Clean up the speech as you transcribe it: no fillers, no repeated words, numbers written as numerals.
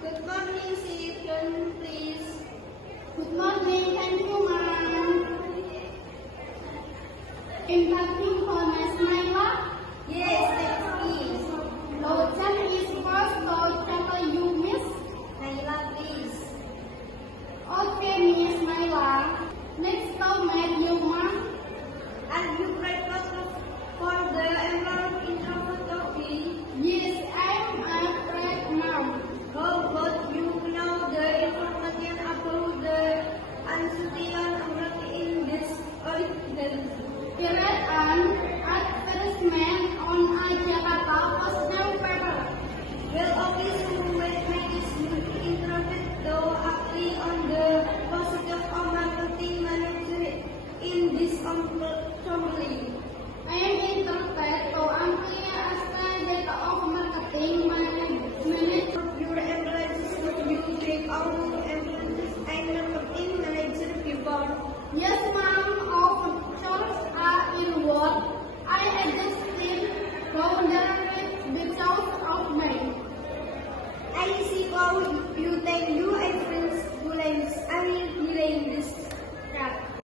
Good morning, Stephen, please. Good morning, thank you, ma'am. Impacting home as Myla. Yes, that's me. Lojan is first. Lojan, you miss. Naila, please. Okay, Miss Myla. Next time, you, ma'am. Are you prepared for the enrollment introductory? Yes, I'm afraid, ma'am. Oh, but you know the information about the institution in this article. Period and advertisement on Jakarta Postal Paper. Well, obviously, mathematics will be interested though actually on the positive of marketing manager in this assembly. I am interested to amplify aspect data of marketing manager. Your employees would you take out employees and marketing manager before? Yes, ma'am. Of course, in work. I adjusted boundaries because of me. I see how you take you every